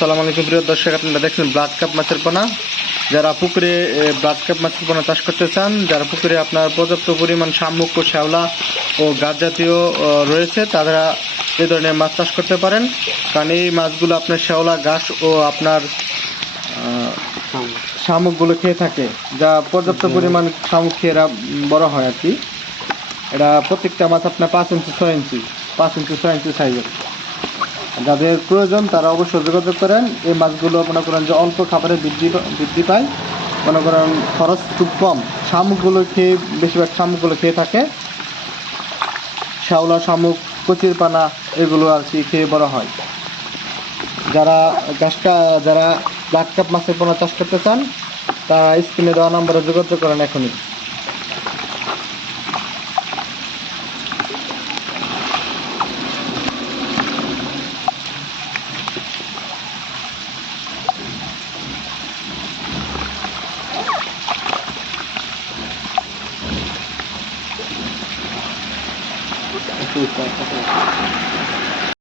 আসসালামু আলাইকুম প্রিয় দর্শক, আপনারা দেখছেন ব্লাড কাপ মাছের পোনা। যারা পুকুরে ব্লাড কাপ মাছের পোনা চাষ করতে চান, যারা পুকুরে আপনার পর্যাপ্ত পরিমাণ শামুক ও শ্যাওলা ও গাছ জাতীয় রয়েছে, তারা এই ধরনের মাছ চাষ করতে পারেন। কারণ এই মাছগুলো আপনার শ্যাওলা ঘাস ও আপনার শামুকগুলো খেয়ে থাকে, যা পর্যাপ্ত পরিমাণ শামুক খেয়ে এরা বড় হয় আর কি। এটা প্রত্যেকটা মাছ আপনার 5 ইঞ্চি 6 ইঞ্চি সাইজের। যাদের প্রয়োজন তারা অবশ্যই যোগাযোগ করেন। এই মাছগুলো মনে করেন যে অল্প খাবারে বৃদ্ধি পায়, মনে করেন খরচ খুব কম। শামুকগুলো খেয়ে বেশিরভাগ শামুকগুলো খেয়ে থাকে, শ্যাওলা শামুক, কচির পানা এগুলো আর কি খেয়ে বড় হয়। যারা ব্লাড কাপ মাছের পোনা চাষ করতে চান, তারা স্ক্রিনে দেওয়া নম্বরে যোগাযোগ করেন এখনই।